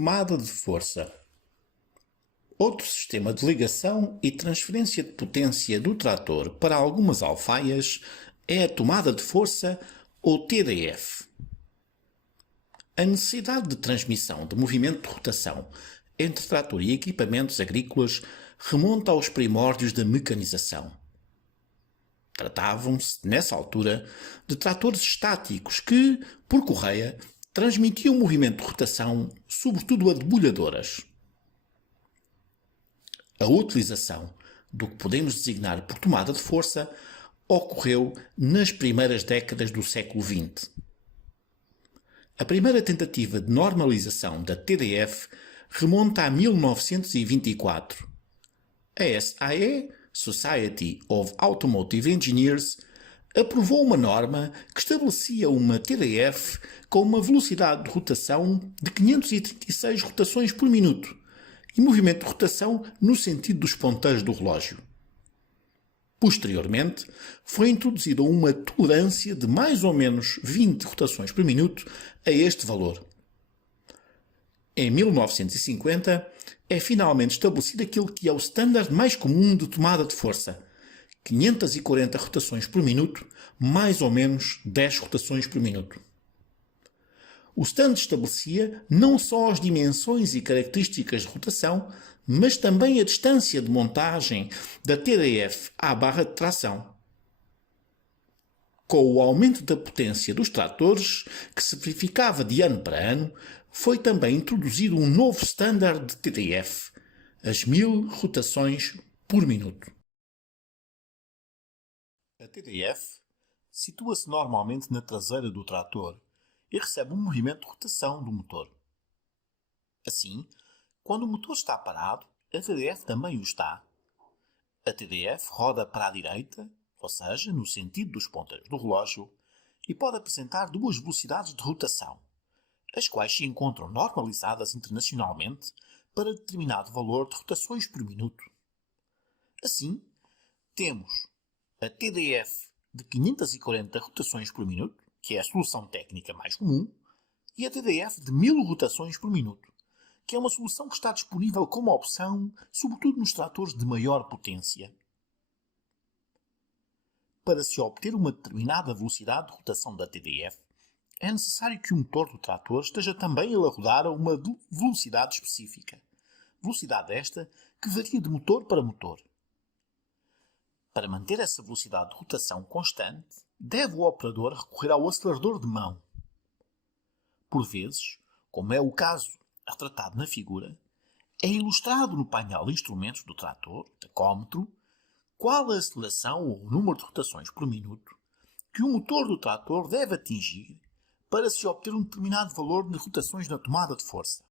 tomada de força. Outro sistema de ligação e transferência de potência do trator para algumas alfaias é a tomada de força ou TDF. A necessidade de transmissão de movimento de rotação entre trator e equipamentos agrícolas remonta aos primórdios da mecanização. Tratavam-se, nessa altura, de tratores estáticos que, por correia, transmitiam movimento de rotação, sobretudo a debulhadoras. A utilização do que podemos designar por tomada de força ocorreu nas primeiras décadas do século XX. A primeira tentativa de normalização da TDF remonta a 1924. A SAE, Society of Automotive Engineers, aprovou uma norma que estabelecia uma TDF com uma velocidade de rotação de 536 rotações por minuto e movimento de rotação no sentido dos ponteiros do relógio. Posteriormente, foi introduzida uma tolerância de mais ou menos 20 rotações por minuto a este valor. Em 1950, é finalmente estabelecido aquilo que é o standard mais comum de tomada de força: 540 rotações por minuto, mais ou menos 10 rotações por minuto. O standard estabelecia não só as dimensões e características de rotação, mas também a distância de montagem da TDF à barra de tração. Com o aumento da potência dos tratores, que se verificava de ano para ano, foi também introduzido um novo standard de TDF, as 1000 rotações por minuto. A TDF situa-se normalmente na traseira do trator e recebe um movimento de rotação do motor. Assim, quando o motor está parado, a TDF também o está. A TDF roda para a direita, ou seja, no sentido dos ponteiros do relógio, e pode apresentar duas velocidades de rotação, as quais se encontram normalizadas internacionalmente para determinado valor de rotações por minuto. Assim, temos a TDF de 540 rotações por minuto, que é a solução técnica mais comum, e a TDF de 1000 rotações por minuto, que é uma solução que está disponível como opção, sobretudo nos tratores de maior potência. Para se obter uma determinada velocidade de rotação da TDF, é necessário que o motor do trator esteja também a rodar a uma velocidade específica. Velocidade esta que varia de motor para motor. Para manter essa velocidade de rotação constante, deve o operador recorrer ao acelerador de mão. Por vezes, como é o caso retratado na figura, é ilustrado no painel de instrumentos do trator, tacómetro, qual a aceleração ou o número de rotações por minuto que o motor do trator deve atingir para se obter um determinado valor de rotações na tomada de força.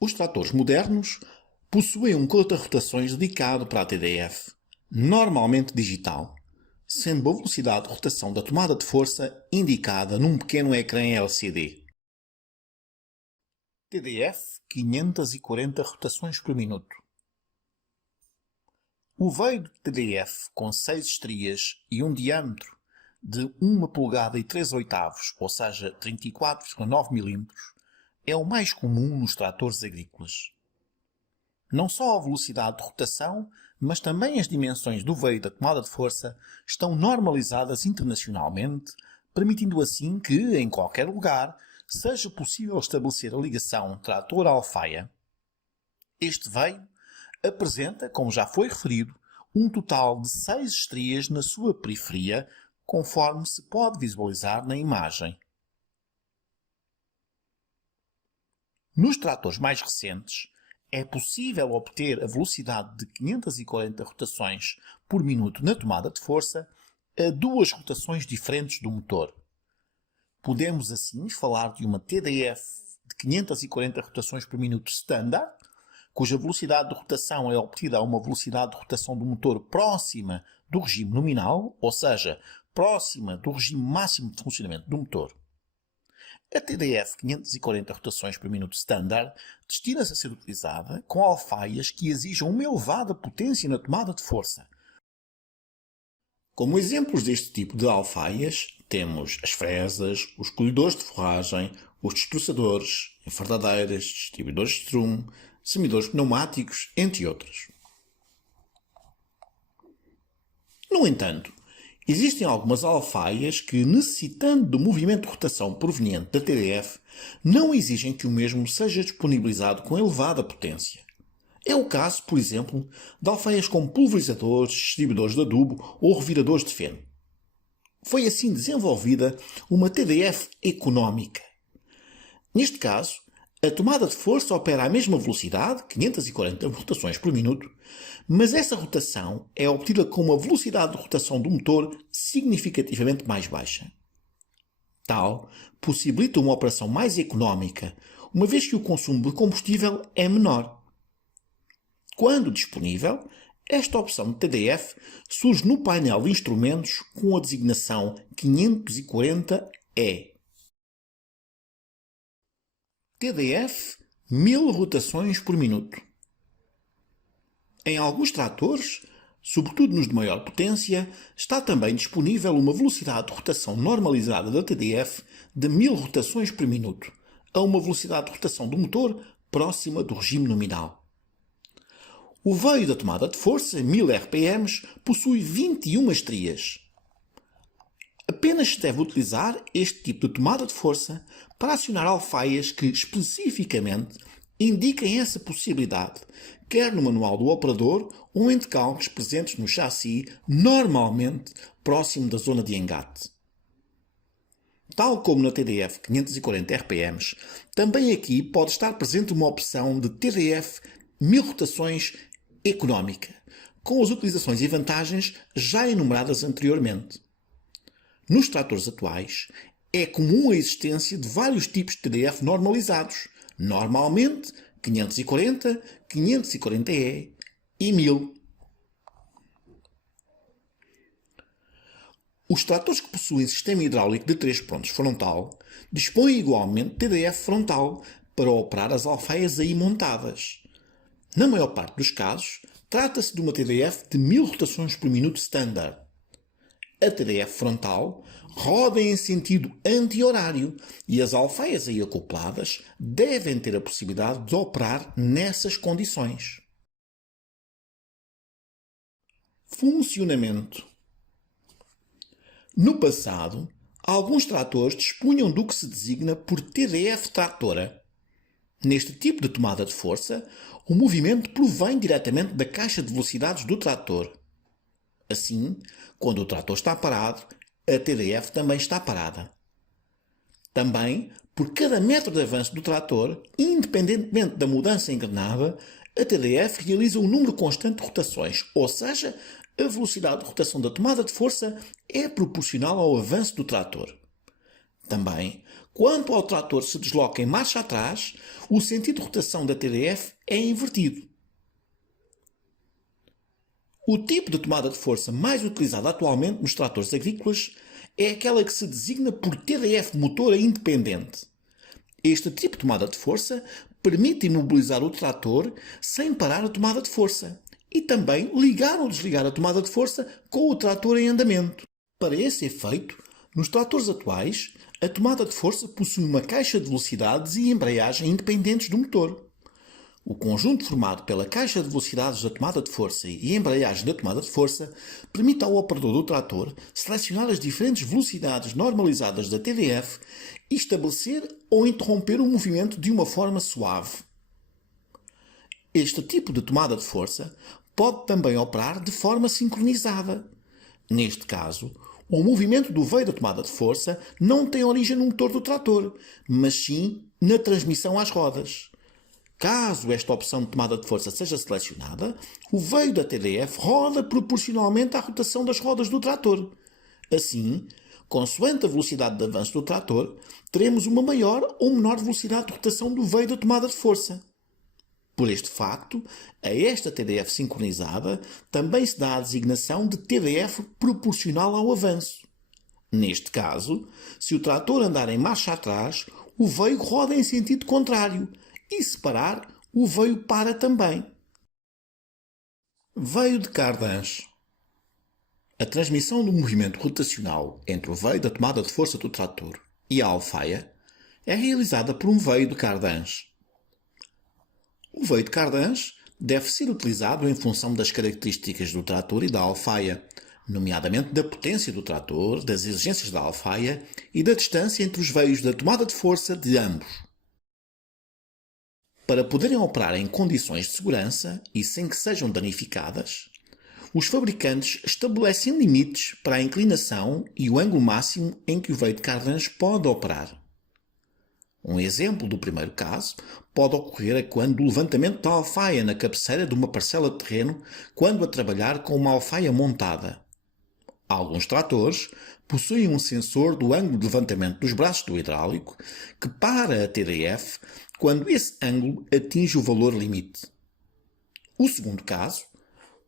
Os tratores modernos possuem um conta-rotações dedicado para a TDF, normalmente digital, sendo a velocidade de rotação da tomada de força indicada num pequeno ecrã LCD. TDF 540 rotações por minuto. O veio de TDF com 6 estrias e um diâmetro de 1 polegada e 3 oitavos, ou seja, 34,9 mm, é o mais comum nos tratores agrícolas. Não só a velocidade de rotação, mas também as dimensões do veio da tomada de força estão normalizadas internacionalmente, permitindo assim que, em qualquer lugar, seja possível estabelecer a ligação trator-alfaia. Este veio apresenta, como já foi referido, um total de 6 estrias na sua periferia, conforme se pode visualizar na imagem. Nos tratores mais recentes, é possível obter a velocidade de 540 rotações por minuto na tomada de força a duas rotações diferentes do motor. Podemos assim falar de uma TDF de 540 rotações por minuto standard, cuja velocidade de rotação é obtida a uma velocidade de rotação do motor próxima do regime nominal, ou seja, próxima do regime máximo de funcionamento do motor. A TDF 540 rotações por minuto standard destina-se a ser utilizada com alfaias que exijam uma elevada potência na tomada de força, Como exemplos deste tipo de alfaias, temos as fresas, os colhedores de forragem, os destroçadores, enfardadeiras, distribuidores de estrume, semidores pneumáticos, entre outros. No entanto, existem algumas alfaias que, necessitando do movimento de rotação proveniente da TDF, não exigem que o mesmo seja disponibilizado com elevada potência. É o caso, por exemplo, de alfaias como pulverizadores, distribuidores de adubo ou reviradores de feno. Foi assim desenvolvida uma TDF económica. Neste caso, a tomada de força opera à mesma velocidade, 540 rotações por minuto, mas essa rotação é obtida com uma velocidade de rotação do motor significativamente mais baixa. Tal possibilita uma operação mais económica, uma vez que o consumo de combustível é menor. Quando disponível, esta opção de TDF surge no painel de instrumentos com a designação 540E. TDF 1000 rotações por minuto. Em alguns tratores, sobretudo nos de maior potência, está também disponível uma velocidade de rotação normalizada da TDF de 1000 rotações por minuto, a uma velocidade de rotação do motor próxima do regime nominal. O veio da tomada de força, 1000 RPM, possui 21 estrias. Apenas se deve utilizar este tipo de tomada de força para acionar alfaias que, especificamente, indiquem essa possibilidade, quer no manual do operador ou em decalques presentes no chassi, normalmente próximo da zona de engate. Tal como na TDF 540 RPM, também aqui pode estar presente uma opção de TDF 1000 rotações económica, com as utilizações e vantagens já enumeradas anteriormente. Nos tratores atuais, é comum a existência de vários tipos de TDF normalizados, normalmente 540, 540E e 1000. Os tratores que possuem sistema hidráulico de 3 pontos frontal dispõem igualmente de TDF frontal para operar as alfaias aí montadas. Na maior parte dos casos, trata-se de uma TDF de 1000 rotações por minuto standard. A TDF frontal roda em sentido anti-horário e as alfaias aí acopladas devem ter a possibilidade de operar nessas condições. Funcionamento. No passado, alguns tratores dispunham do que se designa por TDF tratora. Neste tipo de tomada de força, o movimento provém diretamente da caixa de velocidades do trator. Assim, quando o trator está parado, a TDF também está parada. Também, por cada metro de avanço do trator, independentemente da mudança engrenada, a TDF realiza um número constante de rotações, ou seja, a velocidade de rotação da tomada de força é proporcional ao avanço do trator. Também, quanto ao trator se desloca em marcha atrás, o sentido de rotação da TDF é invertido. O tipo de tomada de força mais utilizado atualmente nos tratores agrícolas é aquela que se designa por TDF motora independente. Este tipo de tomada de força permite imobilizar o trator sem parar a tomada de força e também ligar ou desligar a tomada de força com o trator em andamento. Para esse efeito, nos tratores atuais, a tomada de força possui uma caixa de velocidades e embreagem independentes do motor. O conjunto formado pela caixa de velocidades da tomada de força e a embreagem da tomada de força permite ao operador do trator selecionar as diferentes velocidades normalizadas da TDF e estabelecer ou interromper o movimento de uma forma suave. Este tipo de tomada de força pode também operar de forma sincronizada. Neste caso, o movimento do veio da tomada de força não tem origem no motor do trator, mas sim na transmissão às rodas. Caso esta opção de tomada de força seja selecionada, o veio da TDF roda proporcionalmente à rotação das rodas do trator. Assim, consoante a velocidade de avanço do trator, teremos uma maior ou menor velocidade de rotação do veio da tomada de força. Por este facto, a esta TDF sincronizada também se dá a designação de TDF proporcional ao avanço. Neste caso, se o trator andar em marcha atrás, o veio roda em sentido contrário e, se parar, o veio para também. Veio de cardan. A transmissão do movimento rotacional entre o veio da tomada de força do trator e a alfaia é realizada por um veio de Cardange. O veio de Cardange deve ser utilizado em função das características do trator e da alfaia, nomeadamente da potência do trator, das exigências da alfaia e da distância entre os veios da tomada de força de ambos. Para poderem operar em condições de segurança e sem que sejam danificadas, os fabricantes estabelecem limites para a inclinação e o ângulo máximo em que o veio de Cardange pode operar. Um exemplo do primeiro caso pode ocorrer quando o levantamento da alfaia na cabeceira de uma parcela de terreno quando a trabalhar com uma alfaia montada. Alguns tratores possuem um sensor do ângulo de levantamento dos braços do hidráulico que para a TDF quando esse ângulo atinge o valor limite. O segundo caso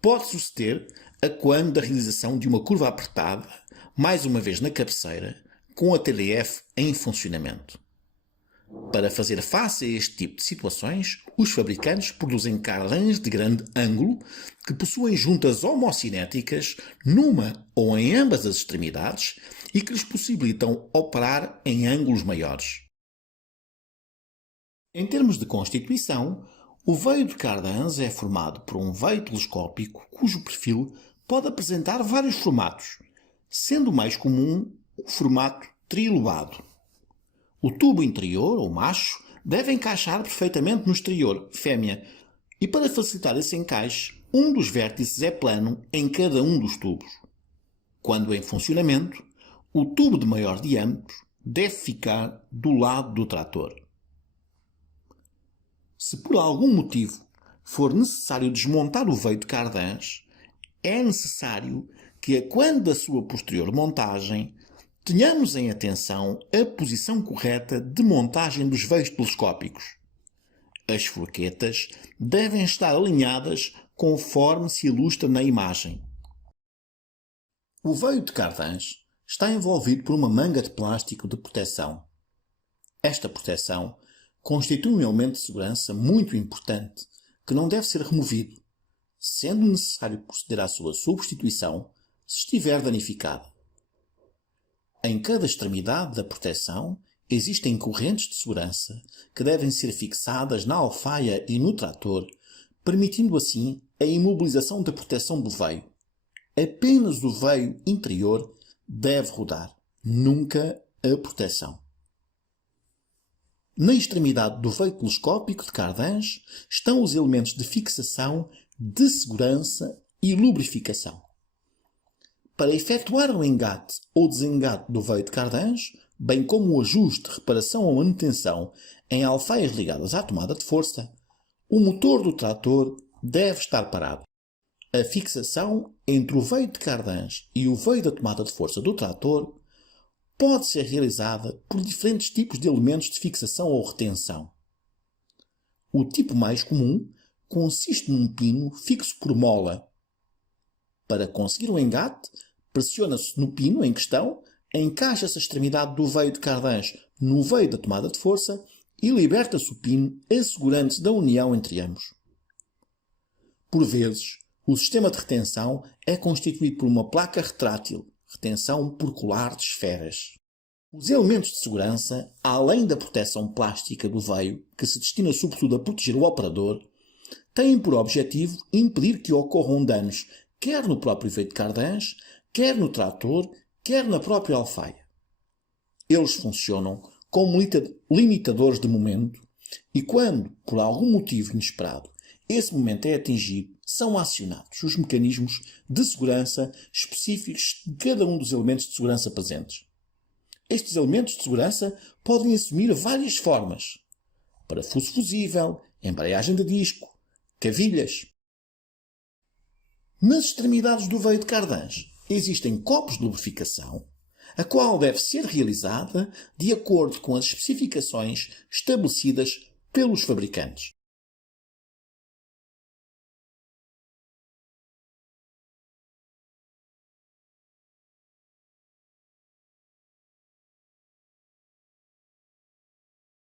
pode suceder a quando da realização de uma curva apertada, mais uma vez na cabeceira, com a TDF em funcionamento. Para fazer face a este tipo de situações, os fabricantes produzem Cardange de grande ângulo que possuem juntas homocinéticas numa ou em ambas as extremidades e que lhes possibilitam operar em ângulos maiores. Em termos de constituição, o veio de Cardange é formado por um veio telescópico cujo perfil pode apresentar vários formatos, sendo o mais comum o formato trilobado. O tubo interior, ou macho, deve encaixar perfeitamente no exterior, fêmea, e para facilitar esse encaixe, um dos vértices é plano em cada um dos tubos. Quando em funcionamento, o tubo de maior diâmetro deve ficar do lado do trator. Se por algum motivo for necessário desmontar o veio de Cardange, é necessário que, quando da sua posterior montagem, tenhamos em atenção a posição correta de montagem dos veios telescópicos. As forquetas devem estar alinhadas conforme se ilustra na imagem. O veio de Cardange está envolvido por uma manga de plástico de proteção. Esta proteção constitui um elemento de segurança muito importante que não deve ser removido, sendo necessário proceder à sua substituição se estiver danificada. Em cada extremidade da proteção existem correntes de segurança que devem ser fixadas na alfaia e no trator, permitindo assim a imobilização da proteção do veio. Apenas o veio interior deve rodar, nunca a proteção. Na extremidade do veio telescópico de Cardange estão os elementos de fixação, de segurança e lubrificação. Para efetuar o engate ou desengate do veio de Cardange, bem como o ajuste, reparação ou manutenção em alfaias ligadas à tomada de força, o motor do trator deve estar parado. A fixação entre o veio de Cardange e o veio da tomada de força do trator pode ser realizada por diferentes tipos de elementos de fixação ou retenção. O tipo mais comum consiste num pino fixo por mola. Para conseguir o engate, pressiona-se no pino em questão, encaixa-se a extremidade do veio de Cardange no veio da tomada de força e liberta-se o pino, assegurando-se da união entre ambos. Por vezes, o sistema de retenção é constituído por uma placa retrátil, retenção por colar de esferas. Os elementos de segurança, além da proteção plástica do veio, que se destina sobretudo a proteger o operador, têm por objetivo impedir que ocorram danos quer no próprio veio de Cardange, quer no trator, quer na própria alfaia. Eles funcionam como limitadores de momento e quando, por algum motivo inesperado, esse momento é atingido, são acionados os mecanismos de segurança específicos de cada um dos elementos de segurança presentes. Estes elementos de segurança podem assumir várias formas: parafuso fusível, embreagem de disco, cavilhas. Nas extremidades do veio de Cardange existem copos de lubrificação, a qual deve ser realizada de acordo com as especificações estabelecidas pelos fabricantes.